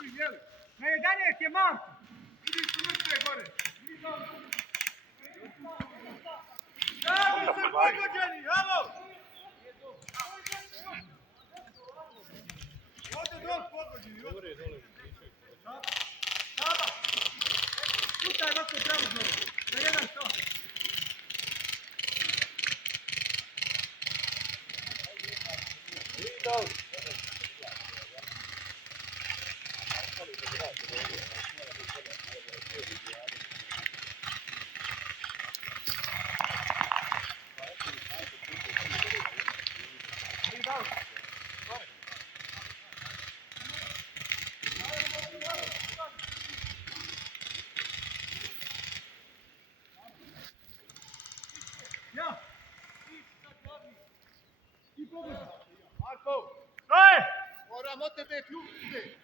Na 11 je Marko. Idi su mrtve gore. Javi se pogođeni, alo! Ovdje dol pogođeni. Šaba! Putaj ovako pravo dole. Na 1 što? Marko! Mora od tebe ključ ide!